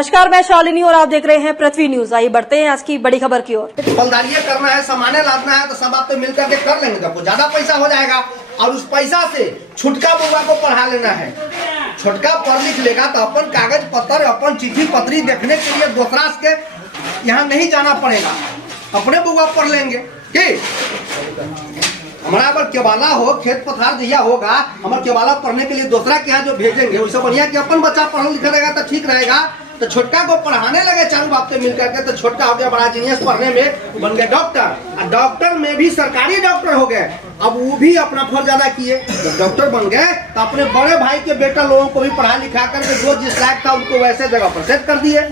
नमस्कार, मैं शालिनी और आप देख रहे हैं पृथ्वी न्यूज। आइए बढ़ते हैं आज की बड़ी खबर की ओर। फलदारियाँ करना है, सामान्य लादना है तो सब आप तो मिल करके कर लेंगे, तो ज्यादा पैसा हो जाएगा और उस पैसा से छुटका बुआ को पढ़ा लेना है। छुटका पढ़ लिख लेगा तो अपन कागज पत्र, अपन चिट्ठी पत्री देखने के लिए दूसरा के यहाँ नहीं जाना पड़ेगा, अपने बुआ पढ़ लेंगे। ठीक, हमारा अगर केवाला हो, खेत पथार दिया होगा, हमारे केवाला पढ़ने के लिए दूसरा के यहाँ जो भेजेंगे उससे बढ़िया कि अपन बच्चा पढ़ लिखा रहेगा तो ठीक रहेगा। तो छोटका को पढ़ाने लगे चारों बाप से मिल करके, तो छोटका हो गया बड़ा जीनियस, पढ़ने में बन गए डॉक्टर, और डॉक्टर में भी सरकारी डॉक्टर हो गए। अब वो भी अपना फर्ज अदा किए, जब डॉक्टर बन गए तो अपने बड़े भाई के बेटा लोगों को भी पढ़ा लिखा करके जो जिस लायक था उनको वैसे जगह पर सेट कर दिए।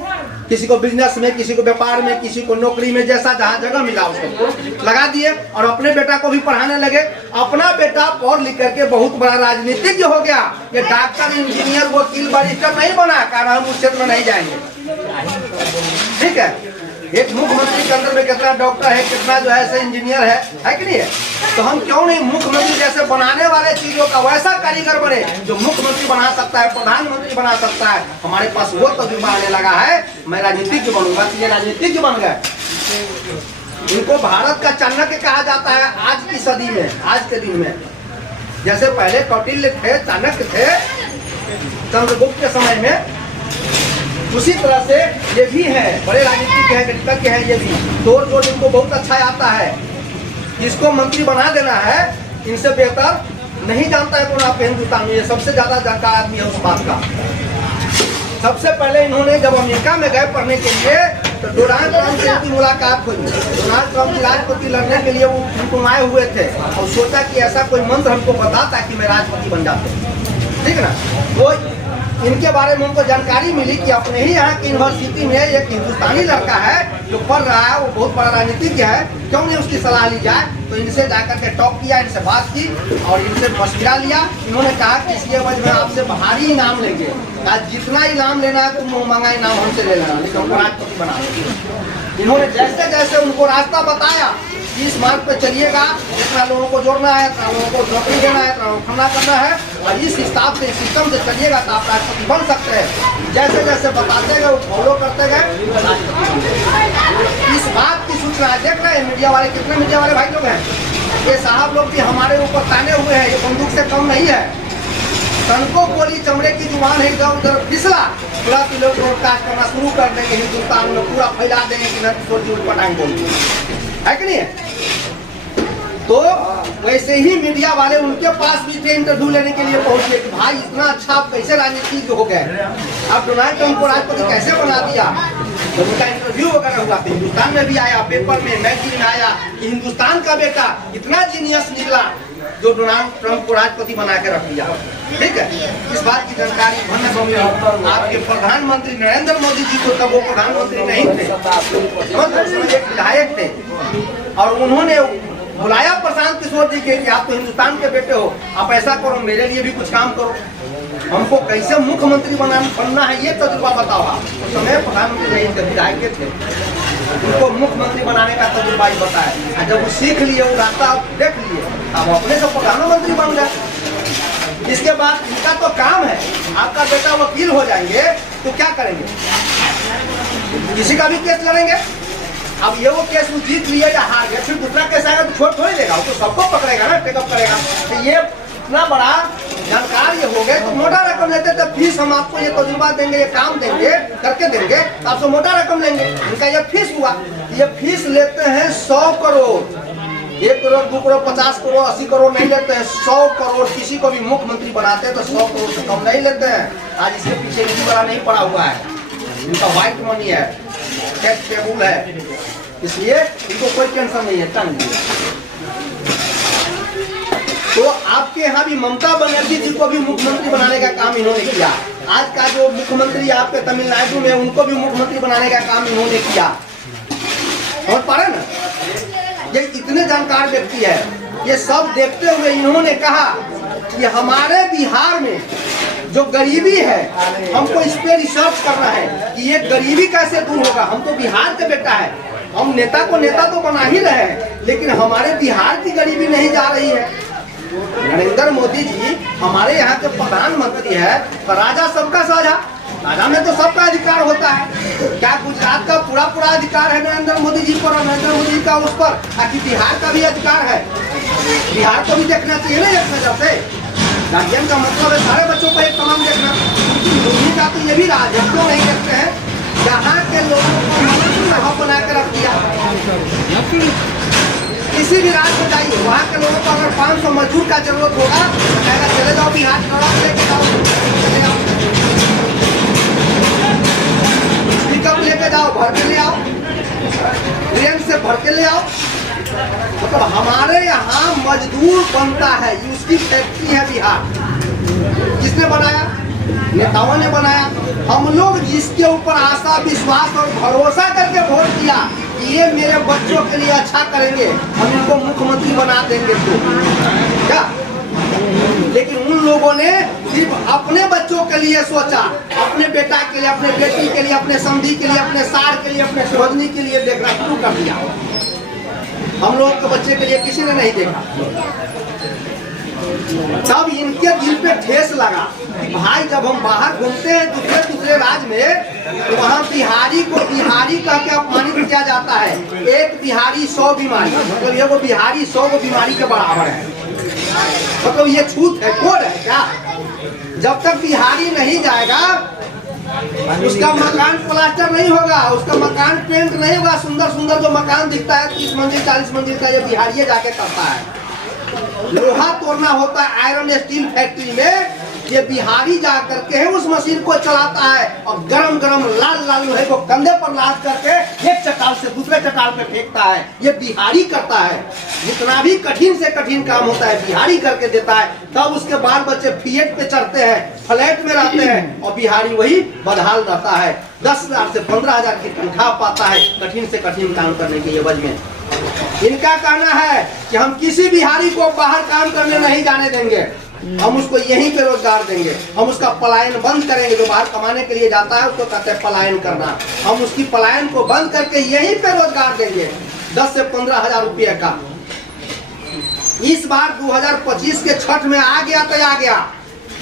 किसी को बिजनेस में, किसी को व्यापार में, किसी को नौकरी में, जैसा जहाँ जगह मिला उसको लगा दिए और अपने बेटा को भी पढ़ाने लगे। अपना बेटा पढ़ लिख करके बहुत बड़ा राजनीतिज्ञ हो गया। ये डॉक्टर, इंजीनियर, वकील, बैरिस्टर नहीं बना, कारण हम उस क्षेत्र में नहीं जाएंगे। ठीक है, एक मुख्यमंत्री के अंदर में कितना डॉक्टर है, कितना जो है ऐसे इंजीनियर है कि नहीं है? तो हम क्यों नहीं मुख्यमंत्री जैसे बनाने वाले चीजों का वैसा कारीगर बने जो मुख्यमंत्री बना सकता है, प्रधानमंत्री बना सकता है। हमारे पास वो तजुर्बा आने लगा है, मैं राजनीतिज्ञ बनूंगा, तो ये राजनीतिज्ञ बन गए। इनको भारत का चाणक्य कहा जाता है आज की सदी में, आज के दिन में। जैसे पहले कौटिल्य थे, चाणक्य थे चंद्रगुप्त के समय में, उसी तरह से ये भी है, बड़े राजनीतिज्ञ हैं, गणितज्ञ हैं। ये भी तोड़ जोड़ इनको बहुत अच्छा आता है। जिसको मंत्री बना देना है, इनसे बेहतर नहीं जानता है कौन आपके हिंदुस्तान में। ये सबसे ज्यादा जानकार आदमी है उस बात का। सबसे पहले इन्होंने जब अमेरिका में गए पढ़ने के लिए तो डोनाल्ड ट्रंप से इनकी मुलाकात हुई। डोनाल्ड ट्रंप राष्ट्रपति लड़ने के लिए वो उनको आए हुए थे और सोचा कि ऐसा कोई मंत्र हमको बता ताकि मैं राष्ट्रपति बन जाता। ठीक ना? वो इनके बारे में उनको जानकारी मिली कि अपने ही यहाँ की यूनिवर्सिटी में एक हिंदुस्तानी लड़का है जो पढ़ रहा है, वो बहुत बड़ा राजनीतिज्ञ है, क्यों नहीं उसकी सलाह ली जाए। तो इनसे जाकर के टॉक किया, इनसे बात की और इनसे मशवरा लिया। इन्होंने कहा कि इसके एवज में आपसे भारी इनाम लेंगे, जितना इनाम लेना है तुम महंगा इनाम हमसे ले लेना, लेकिन हमको राष्ट्रपति बना देंगे। इन्होंने जैसे जैसे उनको रास्ता बताया, इस मार्ग पे चलिएगा, इतना लोगों को जोड़ना है, इतना लोगों को नौकरी देना है, इतना खन्ना करना है, और इस हिसाब से, सिस्टम से चलिएगा तो आप राष्ट्रपति बन सकते हैं। जैसे जैसे बताते गए, वो फॉलो करते गए, इस बात की सूचना देख रहे हैं मीडिया वाले, कितने मीडिया वाले भाई लोग हैं, ये साहब लोग भी हमारे ऊपर ताने हुए हैं। ये बंदूक से कम नहीं है, तनको गोली चमड़े की जुबान है, इधर उधर फिसला तुरंत लोग ब्रॉडकास्ट करना शुरू कर देंगे, हिंदुस्तान में पूरा फैला देंगे कि है कि नहीं है? तो वैसे ही मीडिया वाले उनके पास भी थे, इंटरव्यू लेने के लिए पहुंचे कि भाई इतना अच्छा आप कैसे राजनीतिज्ञ हो गए, आप डोनाल्ड ट्रंप को राष्ट्रपति कैसे बना दिया। तो उनका इंटरव्यू वगैरह हुआ, तो हिंदुस्तान में भी आया, पेपर में, मैगजीन में आया कि हिंदुस्तान का बेटा इतना जीनियस निकला जो डोनाल्ड ट्रंप को राष्ट्रपति बना के रख दिया। ठीक है, इस बात की जानकारी आपके प्रधानमंत्री नरेंद्र मोदी जी को, तब वो प्रधानमंत्री नहीं थे, एक विधायक थे, और उन्होंने बुलाया प्रशांत किशोर जी के कि आप तो हिंदुस्तान के बेटे हो, आप ऐसा करो, मेरे लिए भी कुछ काम करो, हमको कैसे मुख्यमंत्री बनना है ये तजुर्बा बताओ। उस समय प्रधानमंत्री नहीं थे, विधायक थे, उनको मुख्यमंत्री बनाने का तजुर्बा ही बताया। जब वो सीख लिए, वो रास्ता देख लिए, अब अपने से प्रधानमंत्री बन गए। इसके बाद इनका तो काम है, आपका बेटा वकील हो जाएंगे तो क्या करेंगे, किसी का भी केस लड़ेंगे। अब ये वो केस वो जीत लिया या हार गया, फिर दूसरा केस आएगा तो छोड़ थोड़ी देगा, वो तो सबको पकड़ेगा ना, टेकअप करेगा। तो ये इतना बड़ा जानकार ये हो गए, तो मोटा रकम लेते थे, फीस हम आपको ये तजुर्बा देंगे, ये काम देंगे, करके देंगे, तो आपसे मोटा रकम लेंगे। इनका ये फीस हुआ, ये फीस लेते हैं 100 करोड़, 1 करोड़, 2 करोड़, 50 करोड़, 80 करोड़ नहीं लेते हैं, 100 करोड़। किसी को भी मुख्यमंत्री बनाते हैं तो 100 करोड़ से कम नहीं लेते हैं। आज इसके पीछे इसी बड़ा नहीं पड़ा हुआ है, इनका व्हाइट मनी है, टैक्स टेबल है, इसलिए इनको कोई टेंशन नहीं है। तो आपके यहाँ भी ममता बनर्जी जी को भी मुख्यमंत्री बनाने का काम इन्होंने किया। आज का जो मुख्यमंत्री आपके तमिलनाडु में, उनको भी मुख्यमंत्री बनाने का काम इन्होंने किया। समझ पा रहे ना? ये इतने जानकार व्यक्ति है। ये सब देखते हुए इन्होंने कहा कि हमारे बिहार में जो गरीबी है, हमको इस पे रिसर्च करना है कि ये गरीबी कैसे दूर होगा। हम तो बिहार के बेटा है, हम नेता को नेता तो बना ही रहे हैं, लेकिन हमारे बिहार की गरीबी नहीं जा रही है। नरेंद्र मोदी जी हमारे यहाँ के प्रधानमंत्री है, तो राजा सबका साझा, राजा में तो सबका अधिकार होता है। क्या गुजरात का पूरा अधिकार है नरेंद्र मोदी जी पर और नरेंद्र मोदी जी का उस पर? ताकि बिहार का भी अधिकार है, बिहार को भी देखना चाहिए ना एक नजर से। गार्जियन का मतलब है सारे बच्चों को एक समान देखना। मोदी का तो ये भी राज है, क्यों नहीं देखते हैं? यहाँ के लोगों को मजदूर बना के रख दिया। किसी भी राज्य में जाइए, वहाँ के लोगों को अगर 500 मजदूर का जरूरत होगा तो कहेगा चले जाओ बिहार, लेके जाओ, चले जाओ, पिकअप लेके जाओ, भर के ले आओ, ट्रेन से भर के ले आओ। मतलब हमारे यहाँ मजदूर बनता है, उसकी फैक्ट्री है बिहार। किसने बनाया? नेताओं ने बनाया। हम लोग जिसके ऊपर आशा विश्वास और भरोसा करके वोट दिया कि ये मेरे बच्चों के लिए अच्छा करेंगे, हम इनको मुख्यमंत्री बना देंगे, तो क्या? लेकिन उन लोगों ने सिर्फ अपने बच्चों के लिए सोचा, अपने बेटा के लिए, अपने बेटी के लिए, अपने समधी के लिए, अपने सार के लिए, अपने सोहजनी के लिए देखना शुरू कर दिया। हम लोग के बच्चे के लिए किसी ने नहीं देखा। तब इनके दिल पे ठेस लगा कि भाई जब हम बाहर घूमते हैं दूसरे राज्य में, तो वहाँ बिहारी को बिहारी कह के अपमानित किया जाता है। एक बिहारी 100 बीमारी, मतलब ये वो बिहारी 100 बीमारी के बराबर है। मतलब ये छूत है, कोड है क्या? जब तक बिहारी नहीं जाएगा उसका मकान प्लास्टर नहीं होगा, उसका मकान पेंट नहीं होगा। सुंदर सुंदर जो मकान दिखता है 30 मंजिल 40 मंजिल का, ये बिहारी जाके करता है। लोहा तोड़ना होता है आयरन स्टील फैक्ट्री में, ये बिहारी जा करके उस मशीन को चलाता है और गरम गरम लाल लाल लोहे को कंधे पर लाद करके एक चटाल से दूसरे चटाल पे फेंकता है। ये बिहारी करता है। जितना भी कठिन से कठिन काम होता है बिहारी करके देता है। तब उसके बाल बच्चे फिएट पे चढ़ते हैं, फ्लैट में रहते हैं और बिहारी वही बदहाल रहता है। 10,000 से 15,000 की तनख्वाह पाता है कठिन से कठिन काम करने के एवज में। इनका कहना है कि हम किसी बिहारी को बाहर काम करने नहीं जाने देंगे, हम उसको यहीं पे रोजगार देंगे, हम उसका पलायन बंद करेंगे। जो बाहर कमाने के लिए जाता है उसको कहते हैं पलायन करना। हम उसकी पलायन को बंद करके यहीं पे रोजगार देंगे 10 से 15,000 रुपये का। इस बार 2025 के छठ में आ गया तो आ गया,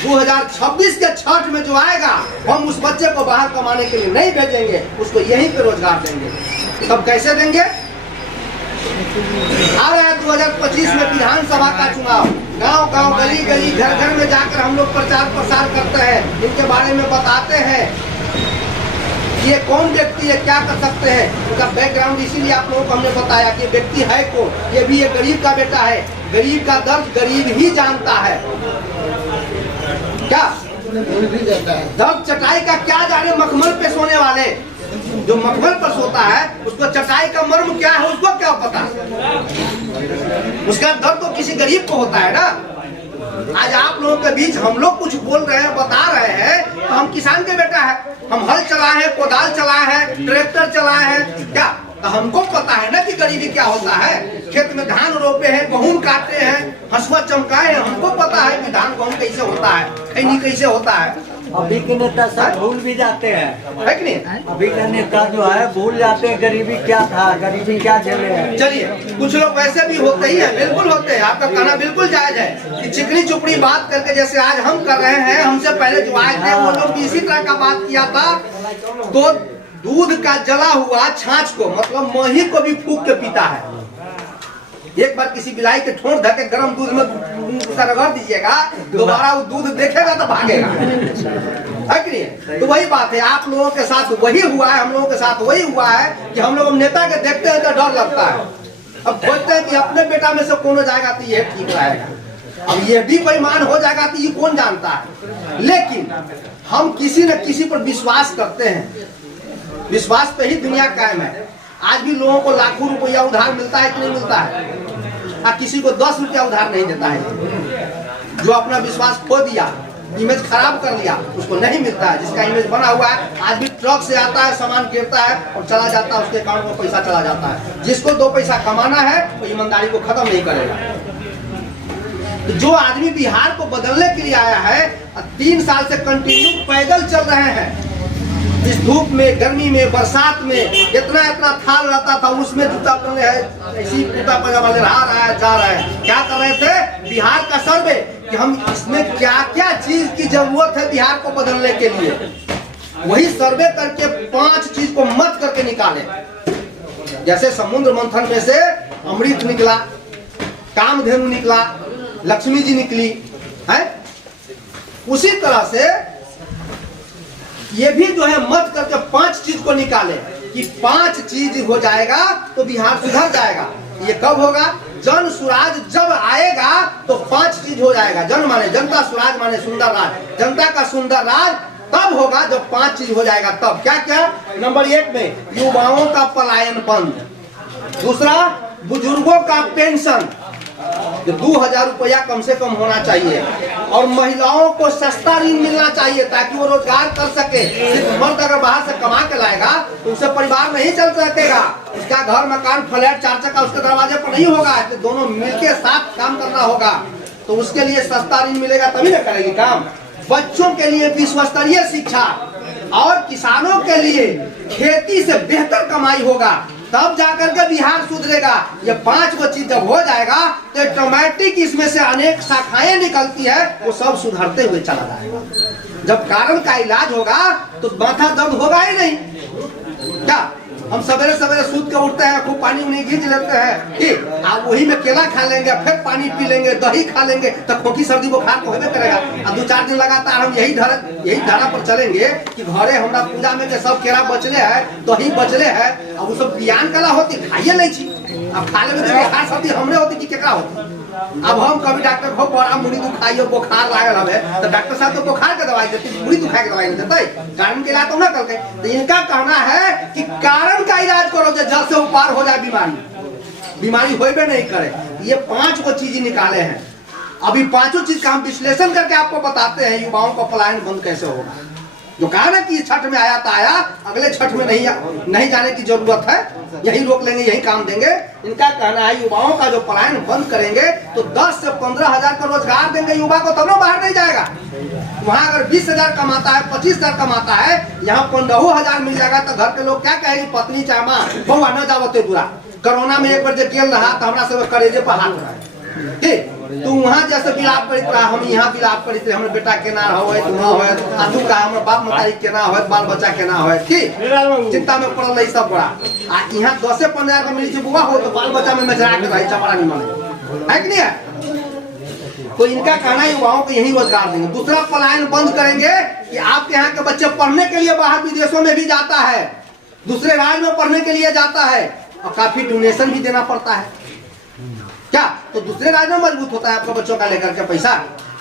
2026 के छठ में जो आएगा हम उस बच्चे को बाहर कमाने के लिए नहीं भेजेंगे, उसको यहीं पे रोजगार देंगे। तब कैसे देंगे? आ रहा है 2025 में विधानसभा का चुनाव। गांव गांव गली गली घर घर में जाकर हम लोग प्रचार प्रसार करते हैं, इनके बारे में बताते हैं कि ये कौन व्यक्ति है, क्या कर सकते हैं, उनका बैकग्राउंड। इसीलिए आप लोगों को हमने बताया कि व्यक्ति है कौन। ये भी एक गरीब का बेटा है, गरीब का दर्द गरीब ही जानता है। क्या दर्द चटाई का क्या जाने मखमल पे सोने वाले, जो मखमल पर सोता है उसको चटाई का मर्म क्या है उसको क्या पता? उसका दर्द तो किसी गरीब को होता है ना। आज आप लोगों के बीच हम लोग कुछ बोल रहे हैं, बता रहे हैं, तो हम किसान के बेटा है। हम हल चलाए हैं, कोदाल चलाए हैं, ट्रैक्टर चलाए हैं, क्या तो हमको पता है ना कि गरीबी क्या होता है। खेत में धान रोपे हैं, गेहूं काटे हैं, हंसुआ चमकाए हैं, हमको पता है कि धान गेहूं कैसे होता है, खैनी कैसे होता है। अभी के नेता सब भूल भी जाते हैं, है कि नहीं? अभी का नेता जो है भूल जाते हैं गरीबी क्या था, गरीबी क्या झेले हैं। चलिए, कुछ लोग वैसे भी होते ही है, बिल्कुल होते हैं। आपका कहना बिल्कुल जायज है कि चिकनी चुपड़ी बात करके जैसे आज हम कर रहे हैं, हमसे पहले जो आए थे वो लोग भी इसी तरह का बात किया था। तो दूध का जला हुआ छाछ को, मतलब मही को भी फूक के पीता है। एक बार किसी बिलाई के ठोंठ धके गर्म दूध में रगड़ दीजिएगा, दोबारा वो दूध देखेगा तो भागेगा, है कि नहीं? तो वही बात है, आप लोगों के साथ वही हुआ है, हम लोगों के साथ वही हुआ है कि हम लोग नेता के देखते हैं तो डर लगता है। अब खोजते हैं कि अपने बेटा में से कौन हो जाएगा तो ये ठीक रहेगा, अब ये भी बेईमान हो जाएगा तो ये कौन जानता है। लेकिन हम किसी न किसी पर विश्वास करते हैं, विश्वास पे ही दुनिया कायम है। आज भी लोगों को लाखों रुपया उधार मिलता है कि नहीं मिलता है? किसी को 10 रुपया उधार नहीं देता है। जो अपना विश्वास खो दिया, इमेज खराब कर लिया, उसको नहीं मिलता है। जिसका इमेज बना हुआ है, आज भी ट्रक से आता है, सामान गिरता है और चला जाता है, उसके अकाउंट में पैसा चला जाता है। जिसको 2 पैसा कमाना है वो ईमानदारी को खत्म नहीं करेगा। तो जो आदमी बिहार को बदलने के लिए आया है, 3 साल से कंटिन्यू पैदल चल रहे हैं, इस धूप में, गर्मी में, बरसात में, इतना इतना थाल रहता था, उसमें जूता पहने है, ऐसी जूता पजामा ले रहा है, जा रहा है। क्या कर रहे थे? बिहार का सर्वे कि हम इसमें क्या क्या चीज की जरूरत है बिहार को बदलने के लिए। वही सर्वे करके 5 चीज को मत करके निकाले। जैसे समुद्र मंथन में से अमृत निकला, कामधेनु निकला, लक्ष्मी जी निकली है, उसी तरह से ये भी जो है मत करके 5 चीज को निकाले कि 5 चीज हो जाएगा तो बिहार सुधर जाएगा। ये कब होगा? जन सुराज जब आएगा तो 5 चीज हो जाएगा। जन माने जनता, सुराज माने सुंदर राज, जनता का सुंदर राज तब होगा जब 5 चीज हो जाएगा। तब क्या क्या? नंबर 1 में युवाओं का पलायन बंद, दूसरा बुजुर्गों का पेंशन जो 2000 रुपया कम से कम होना चाहिए, और महिलाओं को सस्ता ऋण मिलना चाहिए ताकि वो रोजगार कर सके। सिर्फ मर्द अगर बाहर से कमा के लाएगा तो उससे परिवार नहीं चल सकेगा, उसका घर मकान फ्लैट 4 चक्का उसके दरवाजे पर नहीं होगा, तो दोनों मिलके साथ काम करना होगा। तो उसके लिए सस्ता ऋण मिलेगा तभी ना करेगी काम। बच्चों के लिए विश्व स्तरीय शिक्षा और किसानों के लिए खेती से बेहतर कमाई होगा, तब जाकर के बिहार सुधरेगा। ये 5 वो चीज जब हो जाएगा तो ऑटोमेटिक इसमें से अनेक शाखाएं निकलती है, वो सब सुधरते हुए चला जाएगा। जब कारण का इलाज होगा तो माथा दर्द होगा ही नहीं। क्या हम सवेरे सवेरे सूत के उठते हैं, खूब पानी उन्हीं खींच लेते हैं कि आप वही में केला खा लेंगे, फिर पानी पी लेंगे, दही खा लेंगे, तो खोखी सर्दी बुखार तो होबे करेगा। अब 2-4 दिन लगातार हम यही धारा पर चलेंगे कि घरे हमरा पूजा में के सब केरा बचले है, दही बचले है, अब वो सब ज्ञान कला होती खाइए नहीं छी। अब खा लेंगे तो बुखार सर्दी हमने होती कि केकरा होती। अब हम कभी डॉक्टर को बड़ा मुड़ी दुखाइयो बुखार लागल हमें तो डॉक्टर साहब तो बुखार के दवाई देते, मुड़ी दुखाई के दवाई नहीं देते, कारण के इलाज तो ना करते। तो इनका कहना है कि कारण का इलाज करो जो जड़ से उपार हो जाए बीमारी होबे नहीं करे। ये 5 को चीज निकाले हैं। अभी 5 चीज का हम विश्लेषण करके आपको बताते हैं युवाओं का पलायन बंद कैसे होगा। जो कहा ना कि छठ में आया तो आया, अगले छठ में नहीं जाने की जरूरत है, यही रोक लेंगे, यही काम देंगे। इनका कहना है युवाओं का जो पलायन बंद करेंगे तो 10 से 15 हजार का रोजगार देंगे युवा को, तब ना बाहर नहीं जाएगा। वहाँ अगर 20,000 कमाता है, 25,000 कमाता है, यहाँ 15,000 मिल जाएगा तो घर के लोग क्या कहेंगे? पत्नी चामा बउआ न जावते दूरा। कोरोना में एक बार जब गेल रहा तो हमरा सब करेजे पर हाथ रहा ठीक, तू वहाँ जैसे विलाप करित रहा, हम यहाँ विलाप करित रहे, हमर बेटा केना होए, तू ना होए, आ तू का हमर बाप मतारी केना होए, बाल बच्चा केना होए, ठीक चिंता में पड़ल रही सब बड़ा। आ यहाँ 10 से 15 का मिली बुआ हो तो बाल बच्चा में मेजरा के रही चपड़ा नहीं माने है कि नहीं है। तो इनका कहना युवाओं को यही रोजगार देंगे। दूसरा पलायन बंद करेंगे कि आपके यहाँ के बच्चे पढ़ने के लिए बाहर विदेशों में भी जाता है, दूसरे राज्य में पढ़ने के लिए जाता है, और काफी डोनेशन भी देना पड़ता है। क्या तो दूसरे राज्य में मजबूत होता है आपका बच्चों का लेकर के पैसा।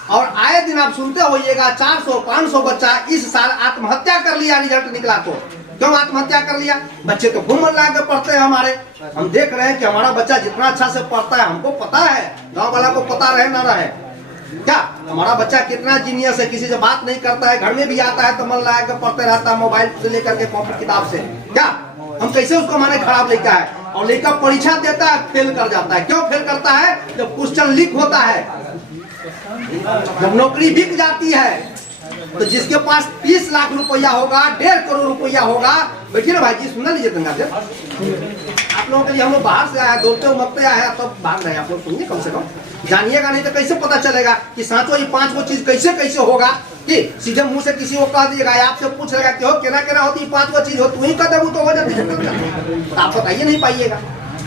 और आए दिन आप सुनते होइएगा 400-500 बच्चा इस साल आत्महत्या कर लिया, रिजल्ट निकला तो। क्यों आत्महत्या कर लिया? बच्चे तो खूब मन लगा के पढ़ते हैं हमारे, हम देख रहे हैं कि हमारा बच्चा जितना अच्छा से पढ़ता है, हमको पता है, गाँव वाला को पता रहे ना रहे, क्या हमारा बच्चा कितना जीनियस है, किसी से बात नहीं करता है, घर में भी आता है तो मन लगा के पढ़ते रहता है, मोबाइल से लेकर के कॉपी किताब से। क्या हम कैसे उसको माने खराब लड़का है? और लड़का परीक्षा देता है, फेल कर जाता है। क्यों फेल करता है? जब क्वेश्चन लीक होता है, जब नौकरी बिक जाती है, तो जिसके पास 30 लाख रुपया होगा, 1.5 करोड़ रुपया होगा, बैठिए ना भाई जी, सुन लीजिए दंगा से। आप लोगों के लिए हम लोग बाहर से आया, दौड़ते उमकते आया, तब तो भाग रहे आप लोग, सुनिए कम से कम जानिएगा, नहीं तो कैसे पता चलेगा कि साचो ये 5 वो चीज कैसे कैसे होगा। कि सीधे मुंह से किसी को कह दिएगा, आपसे पूछ लेगा कि हो केना केना होती 5 वो चीज हो, तू ही कह दे तो हो जाती है, तो आप बताइए नहीं पाइएगा।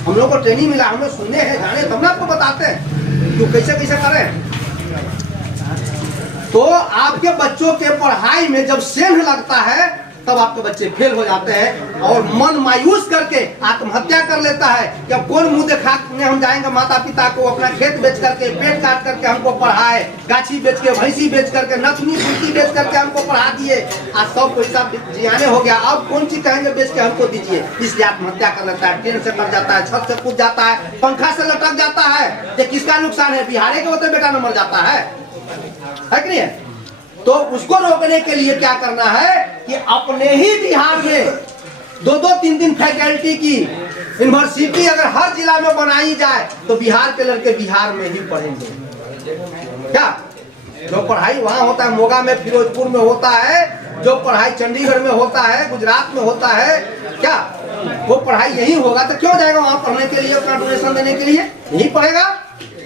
हम लोग को ट्रेनिंग मिला, हम लोग सुनने हैं, जाने, तब ना आपको बताते हैं तो कैसे कैसे करें। तो आपके बच्चों के पढ़ाई में जब सेंध लगता है तब आपके बच्चे फेल हो जाते हैं और मन मायूस करके आत्महत्या कर लेता है कि अब कौन मुंह दिखाने हम जाएंगे माता पिता को, अपना खेत बेच करके, पेट काट करके हमको पढ़ाए, गाछी बेच के, भैंसी बेच करके, नथुनी फुलकी बेच करके हमको पढ़ा दिए, आज सब पैसा जियाने हो गया, अब कौन चीज कहेंगे बेच के हमको दीजिए, इसलिए आत्महत्या कर लेता है। ट्रेन से कट जाता है, छत से कूद जाता है, पंखा से लटक जाता है। ये किसका नुकसान है? बिहारे के होते बेटा न मर जाता है कि नहीं है? तो उसको रोकने के लिए क्या करना है कि अपने ही बिहार में 2-2, 3-3 फैकल्टी की यूनिवर्सिटी अगर हर जिला में बनाई जाए तो बिहार के लड़के बिहार में ही पढ़ेंगे। क्या जो पढ़ाई वहां होता है, मोगा में, फिरोजपुर में होता है, जो पढ़ाई चंडीगढ़ में होता है, गुजरात में होता है, क्या वो पढ़ाई यही होगा तो क्यों जाएगा वहां पढ़ने के लिए, अपना डोनेशन देने के लिए? यही पढ़ेगा।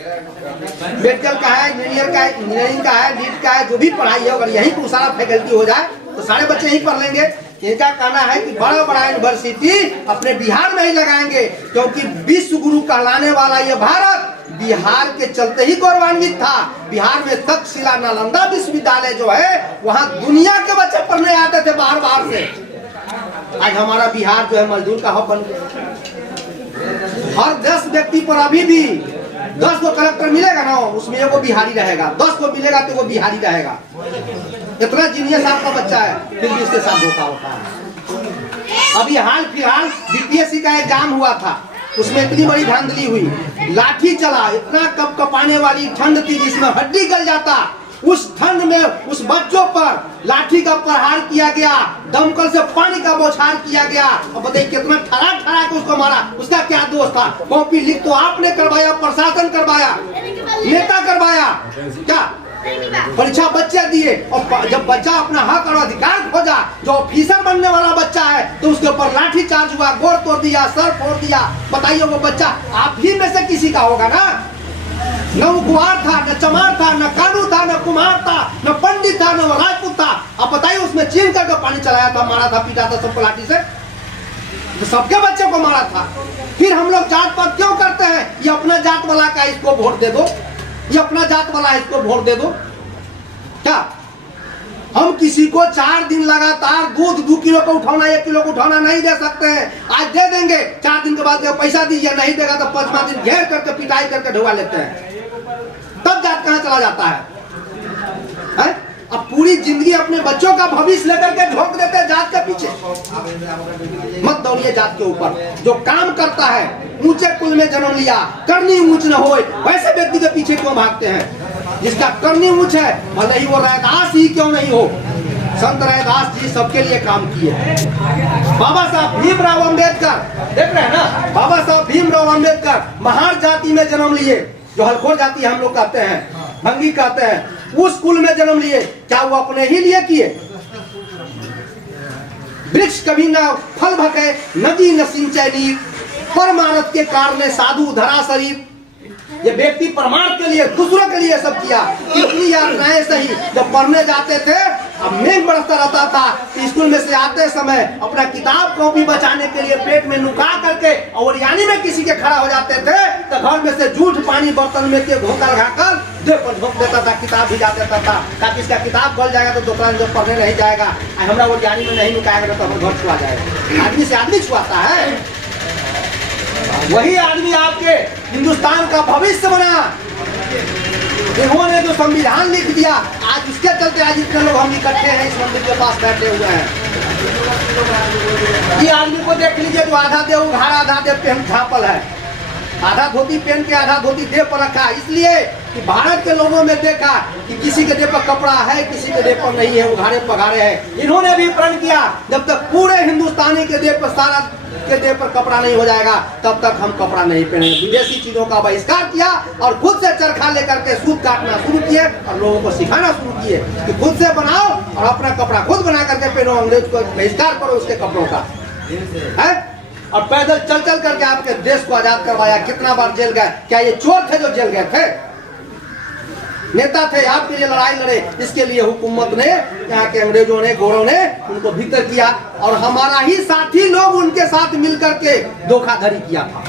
मेडिकल का है, इंजीनियर का है, इंजीनियरिंग का है, नीट का है, जो भी पढ़ाई है अगर यहीं को सारा फैकल्टी हो जाए तो सारे बच्चे यहीं पढ़ लेंगे। इनका कहना है कि बड़ा बड़ा यूनिवर्सिटी अपने बिहार में ही लगाएंगे, क्योंकि विश्व गुरु कहलाने वाला ये भारत बिहार के चलते ही गौरवान्वित था। बिहार में तक्षशिला नालंदा विश्वविद्यालय जो है वहाँ दुनिया के बच्चे पढ़ने आते थे बाहर बाहर से। आज हमारा बिहार जो है मजदूर का हब बन गया। हर 10 व्यक्ति पर अभी भी 10 को कलेक्टर मिलेगा ना, उसमें एगो बिहारी रहेगा, 10 को मिलेगा तो वो बिहारी रहेगा। इतना जीनियस आपका बच्चा है, फिर भी इसके साथ धोखा होता है। अभी हाल फिलहाल बीपीएससी का एग्जाम हुआ था, उसमें इतनी बड़ी धांधली हुई, लाठी चला, इतना कप कपाने वाली ठंड थी जिसमें हड्डी गल जाता। उस ठंड में उस बच्चों पर लाठी का प्रहार किया गया, दमकल से पानी का बौछार किया गया। अब बताइए कितना ठरा ठरा के उसको मारा, उसका क्या दोष था? कॉपी लिख तो आपने करवाया, प्रशासन करवाया, नेता करवाया, क्या परीक्षा बच्चे दिए। और जब बच्चा अपना हक और अधिकार खोजा, जो ऑफिसर बनने वाला बच्चा है, तो उसके ऊपर लाठी चार्ज हुआ, गोड़ तोड़ दिया, सर फोड़ दिया। बताइए वो बच्चा आप ही में से किसी का होगा ना? न वो कुमार था, न चमार था, न कानू था, न कुमार था, न पंडित था, न वो राजपूत था। अब बताइए उसमें चीन करके पानी चलाया था, मारा था, पीटा था सबको लाठी से, तो सबके बच्चे को मारा था। फिर हम लोग जात पात क्यों करते हैं? ये अपना जात वाला का इसको वोट दे दो, ये अपना जात वाला इसको वोट दे दो। क्या हम किसी को 4 दिन लगातार दूध 2 किलो को उठाना, 1 किलो को उठाना नहीं दे सकते हैं? आज दे देंगे, 4 दिन के बाद पैसा दीजिए, नहीं देगा तो 5वां दिन घेर करके पिटाई करके ढुआ लेते हैं। तब जात कहाँ चला जाता है? अब पूरी जिंदगी अपने बच्चों का भविष्य लेकर के झोंक देते हैं जात के पीछे। मत दौड़िए जात के ऊपर। जो काम करता है, ऊंचे कुल में जन्म लिया, करनी ऊंच न होए, वैसे व्यक्ति के पीछे क्यों भागते हैं? जिसका करनी ऊंच है, भले ही वो रैदास ही क्यों नहीं हो, संत रैदास जी सबके लिए काम किए। बाबा साहब भीमराव अम्बेडकर, देख रहे हैं ना, बाबा साहब भीमराव अम्बेडकर महार जाति में जन्म लिए, जो हलखोर जाति हम लोग कहते हैं, भंगी कहते हैं, उस कुल में जन्म लिए। क्या वो अपने ही लिए किए? वृक्ष कभी न फल भके, नदी न सिंचै नीर, परमार्थ के कारण साधु धरा शरीर। ये व्यक्ति परमार्थ के लिए, दूसरों के लिए सब किया। इतनी यातनाएं सही। जब पढ़ने जाते थे, अब मेघ बरसता रहता था, स्कूल में से आते समय अपना किताब कॉपी बचाने के लिए पेट में नुका करके और यानी में किसी के खड़ा हो जाते थे, तो घर में से झूठ पानी बर्तन में के घोकर घाकर देह पर झोंक देता था, किताब भिजा देता था, ताकि इसका किताब गल जाएगा तो दूसरा जब पढ़ने नहीं जाएगा, हमरा वो यानी में नहीं नुकाएगा तो हमारे घर छुआ जाएगा। आदमी से आदमी छुआता है। वही आदमी आपके हिंदुस्तान का भविष्य बना। इन्होंने जो संविधान लिख दिया, आज इसके चलते आज इतने लोग हम इकट्ठे हैं, इस मंदिर के पास बैठे हुए हैं। ये आदमी को देख लीजिए जो आधा देव उघार, आधा देव पहन झापल है, आधा धोती पहन के आधा धोती देह पर रखा, इसलिए कि भारत के लोगों में देखा कि किसी के देह पर कपड़ा है, किसी के देह पर नहीं है, उघारे पघारे है। इन्होंने भी प्रण किया जब तक पूरे हिंदुस्तानी के देह पर, सारा के देह पर कपड़ा नहीं हो जाएगा, तब तक हम कपड़ा नहीं पहनेंगे। विदेशी चीजों का बहिष्कार किया और खुद से चरखा लेकर के सूत काटना शुरू किए और लोगों को सिखाना शुरू किए कि खुद से बनाओ और अपना कपड़ा खुद बना करके पहनो, अंग्रेज को बहिष्कार करो उसके कपड़ों का, है? और पैदल चल चल करके आपके देश को आजाद करवाया। कितना बार जेल गए? क्या ये चोर थे जो जेल गए थे? नेता थे, आपके लिए लड़ाई लड़े, इसके लिए हुकूमत ने, यहाँ के अंग्रेजों ने, गोरों ने उनको भीतर किया और हमारा ही साथी लोग उनके साथ मिलकर के धोखाधड़ी किया था।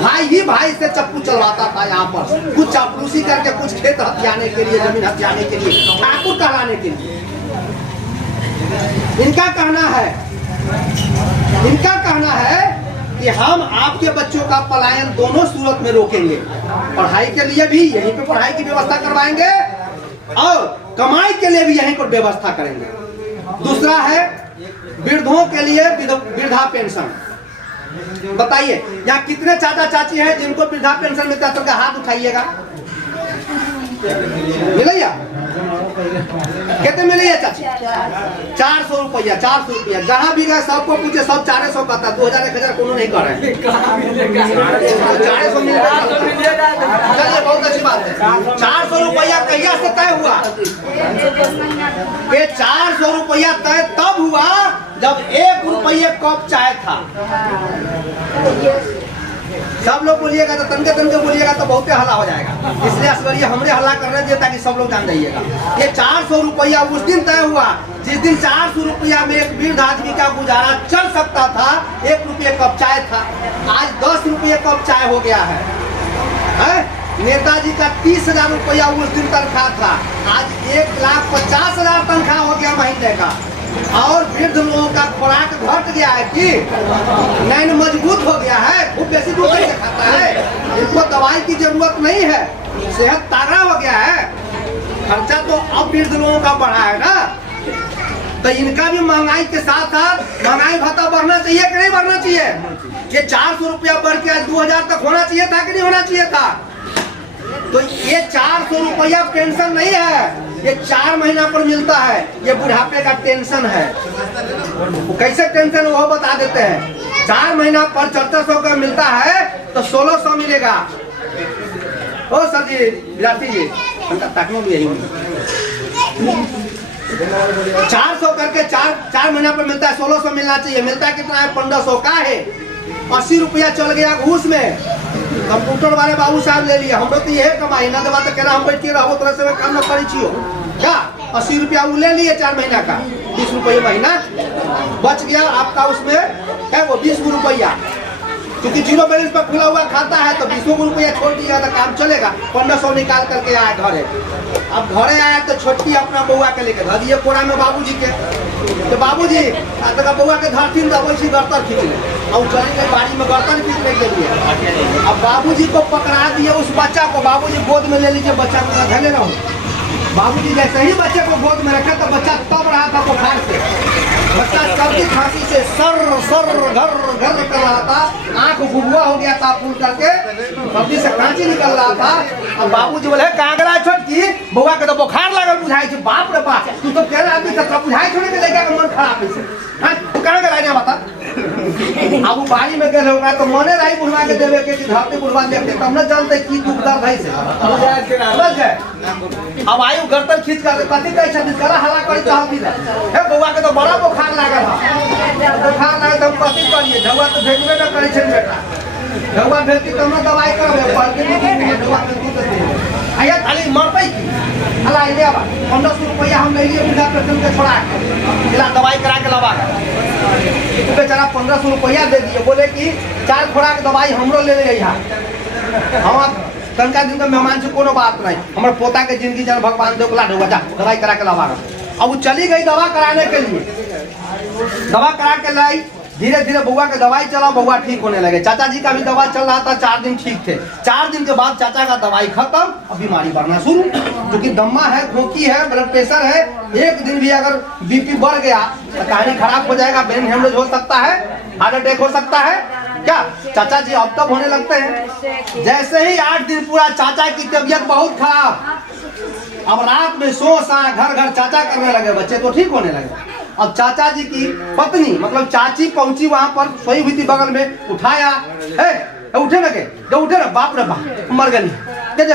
भाई ही भाई से चप्पू चलवाता था यहाँ पर, कुछ चापलूसी करके, कुछ खेत हथियाने के लिए, जमीन हथियाने के लिए, ठाकुर कहलाने के लिए। इनका कहना है कि हम आपके बच्चों का पलायन दोनों सूरत में रोकेंगे। पढ़ाई के लिए भी यहीं पे पढ़ाई की व्यवस्था करवाएंगे और कमाई के लिए भी यहीं पर व्यवस्था करेंगे। दूसरा है वृद्धों के लिए वृद्धा पेंशन। बताइए यहाँ कितने चाचा चाची हैं जिनको वृद्धा पेंशन मिलता है? तो हाथ उठाइएगा। मिलैया कितने मिले चाची? 400 रुपया। 400 रुपया जहाँ भी गए सबको पूछे, सब 400 कहता, 2000 1000 कोनो नहीं कर रहे। 400 मिल रहा है, चलिए बहुत अच्छी बात है। 400 रुपया कहिया से तय हुआ? ये 400 रुपया तय तब हुआ जब 1 रुपये कप चाय था। सब लोग बोलिएगा तो तनके तनके बोलिएगा तो बहुत हल्ला हो जाएगा, इसलिए असगरिया हमने हल्ला करने दिया ताकि सब लोग जान जाइएगा। ये 400 रुपया उस दिन तय हुआ जिस दिन 400 रुपया में एक वृद्ध आदमी का गुजारा चल सकता था। 1 रुपये कप चाय था, आज 10 रुपये कप चाय हो गया है? नेताजी का 30,000 रुपया उस दिन तनख्वाह था, आज 1,50,000 तनख्वाह हो गया महीने का। और वृद्ध लोगों का खुराक घट गया है कि नैन मजबूत हो गया है, खूब बेसी दूध नहीं खाता है, इनको दवाई की जरूरत नहीं है, सेहत तागड़ा हो गया है। खर्चा तो अब वृद्ध लोगों का बढ़ा है ना, तो इनका भी महंगाई के साथ साथ महंगाई भत्ता बढ़ना चाहिए कि नहीं बढ़ना चाहिए? ये 400 रुपया बढ़ के 2,000 तक होना चाहिए था कि नहीं होना चाहिए था? तो ये 400 रुपया पेंशन नहीं है, ये 4 महीना पर मिलता है, ये बुढ़ापे का टेंशन है। वो कैसे टेंशन वो बता देते हैं। 4 महीना पर 400 का मिलता है तो 1600 मिलेगा। ओ सर जी, विरासी जी, यही 400 करके 4 महीना पर मिलता है, 1600 मिलना चाहिए। मिलता है कितना है? 1500 का है। 80 रुपया चल गया घूस में, कंप्यूटर वाले बाबू साहब ले लिया। हम लोग तो यही कमाई ना दबा तो कह रहा हम बैठ के रहो तरह से काम न करी छियो क्या? 80 रुपया वो ले लिए 4 महीना का, 20 रुपये महीना बच गया आपका, उसमें है वो 20 रुपया। क्योंकि जीरो बैलेंस पर खुला हुआ खाता है तो 20 रुपया छोड़ दिया तो काम चलेगा। 1500 निकाल करके आया घरे। अब घरे आया तो छोटकी अपना बउआ के लेके धर दिए कोरा में बाबूजी के। तो बाबूजी बउआ के धरतीन दबी गर्तन खींच ले, और चली गई बाड़ी में गर्तन खींचने के लिए। अब बाबूजी को पकड़ा दिए उस बच्चा को, बाबूजी गोद में ले लीजिए बच्चा को, धले रहो। बाबूजी जैसे ही बच्चे को गोद में रखा तो बच्चा तब रहा था बुखार से, बच्चा सर्दी खांसी से सर सर घर घर कर रहा था, आंख गुबुआ हो गया था फूल करके, सर्दी से कांची निकल रहा था। अब बाबूजी बोले कागरा छोटकी बउआ के तो बुखार लगल बुझाई छे। बाप रे बाप, तू तो कह रहा आदमी तक बुझाई छोड़े के लेके मन खराब है से। हां तू कहां गया ना बता? अब वो बाड़ी में गए होगा तो मने रही बुढ़वा के देवे के धरती बुढ़वा देखते तब न जानते की दुख दर्द है से समझ गए। अब आयु गर्दन खींच कर कथी कह छथि कला हला करी चाहती है बउआ के तो बड़ा बुखार लागल है। बुखार लागे तो कथी करिए? ढौआ तो भेजबे न करै छै बेटा, ढौआ भेजती तब न दवाई करबे, पढ़ के नहीं ढौआ भेजती तो आया खाली मरतै की हला ले आबा 1500 रुपया हम ले लिए बुढ़ा पेशेंट के छोड़ा के इला दवाई करा के लबा के बेचारा 1500 रुपया दे दिए, बोले कि 4 खुराक दवाई हमरो ले ले यहाँ। हम तनका दिन का मेहमान से कोनो बात नहीं, हमारे पोता के जिंदगी जन भगवान दो कला ढोगा जा दवाई करा के लबा। अब वो चली गई दवा कराने के लिए, दवा करा के लाई, धीरे धीरे बउआ के दवाई चला, बउआ ठीक होने लगे। चाचा जी का भी दवा चल रहा था, 4 दिन ठीक थे। 4 दिन के बाद चाचा का दवाई खत्म, अब बीमारी बढ़ना शुरू, क्योंकि दम्मा है, खोखी है, ब्लड प्रेशर है। एक दिन भी अगर बीपी बढ़ गया तो कहानी खराब हो जाएगा, ब्रेन हेमरेज हो सकता है, हार्ट अटैक हो सकता है। क्या चाचा जी अब तक होने लगते हैं। जैसे ही 8 दिन पूरा चाचा की तबीयत बहुत खराब, अब रात में सो सा घर घर चाचा करने लगे, बच्चे तो ठीक होने लगे। अब चाचा जी की पत्नी मतलब चाची पहुंची वहां पर, सोई हुई थी बगल में, उठाया, उठे लगे, जब उठे ना बाप रे बाप मर गई क्या